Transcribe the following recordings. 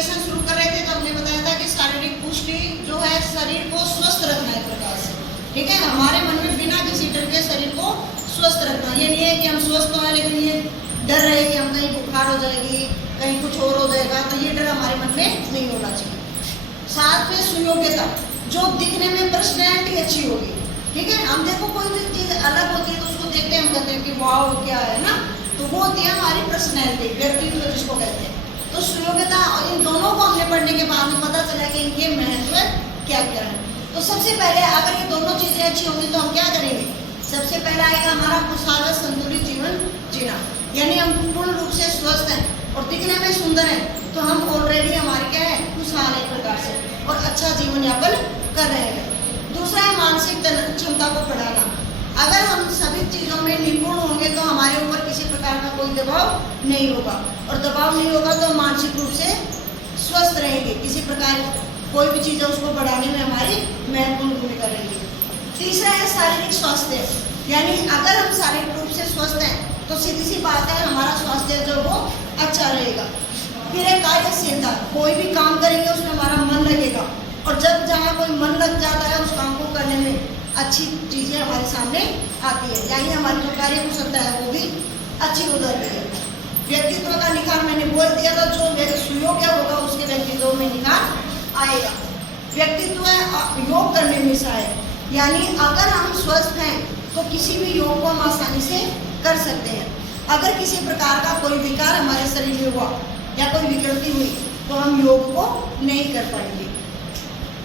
Meditation शुरू कर रहे थे तो हमने बताया था कि शारीरिक पुष्टि जो है शरीर को स्वस्थ रखना है प्रकार से, ठीक है। हमारे मन में बिना किसी डर के शरीर को स्वस्थ रखना, ये नहीं है कि हम स्वस्थ हो लेकिन ये डर रहे कि हम कहीं बुखार हो जाएगी, कहीं कुछ और हो जाएगा, तो ये डर हमारे मन में नहीं होना चाहिए। साथ में सुयोग्यता, जो दिखने में पर्सनैलिटी अच्छी होगी, ठीक है। हम देखो कोई भी चीज़ अलग होती है तो उसको देखते हैं, हम कहते हैं कि वाह क्या है ना, तो वो होती है हमारी पर्सनैलिटी, व्यक्तित्व जिसको कहते हैं। तो सुयोग्यता, इन दोनों को हमने पढ़ने के बाद में पता चला कि इनके महत्व क्या क्या है। तो सबसे पहले अगर ये दोनों चीज़ें अच्छी होंगी तो हम क्या करेंगे, सबसे पहला आएगा हमारा खुशहाल संतुलित जीवन जीना, यानी हम पूर्ण रूप से स्वस्थ हैं और दिखने में सुंदर हैं, तो हम ऑलरेडी हमारे क्या है, खुशहाल एक प्रकार से और अच्छा जीवन यापन कर रहे हैं। दूसरा है मानसिक क्षमता को बढ़ाना। अगर हम सभी चीज़ों में निपुण होंगे तो हमारे ऊपर किसी प्रकार का कोई दबाव नहीं होगा, और दबाव नहीं होगा तो मानसिक रूप से स्वस्थ रहेंगे, किसी प्रकार कोई भी चीज़ है उसको बढ़ाने में हमारी महत्वपूर्ण भूमिका रहेगी। तीसरा है शारीरिक स्वास्थ्य, यानी अगर हम शारीरिक रूप से स्वस्थ हैं तो सीधी सी बात है हमारा स्वास्थ्य जो वो अच्छा रहेगा। फिर है कार्यशीलता, कोई भी काम करेंगे उसमें हमारा मन लगेगा, और जब जहाँ कोई मन लग जाता है उस काम को करने में अच्छी चीज़ें हमारे सामने आती है, यानी हमारी जो कार्य कुशलता है वो भी अच्छी हो जाती है। व्यक्तित्व का निखार मैंने बोल दिया था, जो सुयोग्य होगा उसके व्यक्तित्व में निखार आएगा। व्यक्तित्व योग करने में सहायक, यानी अगर हम स्वस्थ हैं तो किसी भी योग को हम आसानी से कर सकते हैं। अगर किसी प्रकार का कोई विकार हमारे शरीर में हुआ या कोई विकृति हुई तो हम योग को नहीं कर पाएंगे।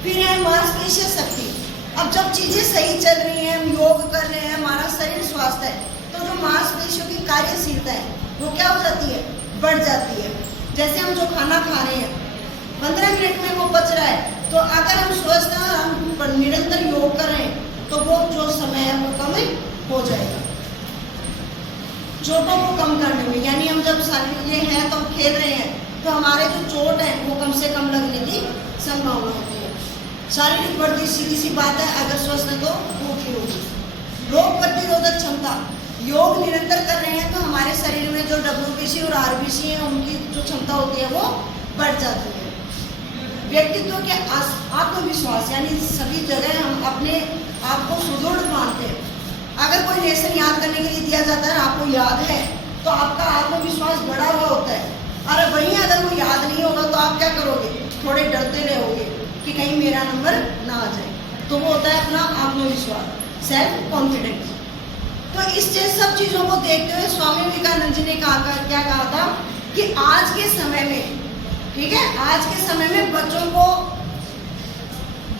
फिर है मांसपेशीय शक्ति। अब जब चीज़ें सही चल रही हैं, हम योग कर रहे हैं, हमारा शरीर स्वस्थ है, तो जो मांसपेशियों की कार्यशीलता है वो क्या हो जाती है, बढ़ जाती है। जैसे हम जो खाना खा रहे हैं 15 मिनट में वो पच रहा है, तो अगर हम स्वस्थ हैं और हम निरंतर योग कर रहे हैं तो वो जो समय है वो कम हो जाएगा। चोटों को कम करने में, यानी हम जब शारीरिक ये हैं तो हम खेल रहे हैं तो हमारे जो चोट है वो कम से कम लगने की संभावना होती है। शारीरिक वृद्धि, सीधी सी बात है, अगर स्वस्थ है तो भूखी होगी। रोग प्रतिरोधक क्षमता, योग निरंतर कर रहे हैं तो हमारे शरीर में जो WBC और RBC है उनकी जो क्षमता होती है वो बढ़ जाती है। व्यक्तित्व के आत्मविश्वास, यानी सभी जगह हम अपने आप को सुदृढ़ मानते हैं। अगर कोई लेसन याद करने के लिए दिया जाता है, आपको याद है तो आपका आत्मविश्वास बढ़ा हुआ होता है। और वहीं अगर वो याद नहीं होगा तो आप क्या करोगे, थोड़े डरते रहोगे कि कहीं मेरा नंबर ना आ जाए, तो वो होता है अपना आत्मविश्वास, सेल्फ कॉन्फिडेंस। तो इस सब चीज़ों को देखते हुए स्वामी विवेकानंद जी ने क्या कहा था कि आज के समय में, ठीक है, आज के समय में बच्चों को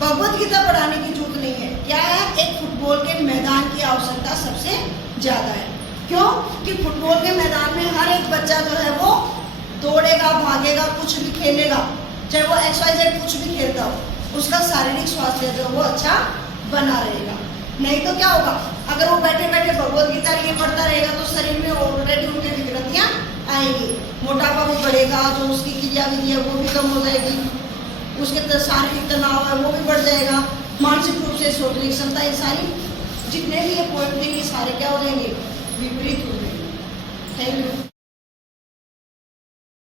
भगवत गीता पढ़ाने की जरूरत नहीं है। क्या है, एक फुटबॉल के मैदान की आवश्यकता सबसे ज़्यादा है। क्यों कि फुटबॉल के मैदान में हर एक बच्चा जो है वो दौड़ेगा, भागेगा, कुछ भी खेलेगा, चाहे वो XYZ कुछ भी खेलता हो, उसका शारीरिक स्वास्थ्य जो वो अच्छा बना रहेगा। नहीं तो क्या होगा, अगर वो बैठे बैठे भगवत गीता ये पढ़ता रहेगा तो शरीर में ऑलरेडी उनकी विकृतियाँ आएंगी, मोटापा भी बढ़ेगा, जो उसकी क्रिया विधि है वो भी कम हो जाएगी, उसके शारीरिक तनाव है वो भी बढ़ जाएगा, मानसिक रूप से सोचने की क्षमता, ये सारी जितने भी ये पॉइंट थे ये सारे क्या हो जाएंगे, विपरीत हो जाएंगे। Thank you.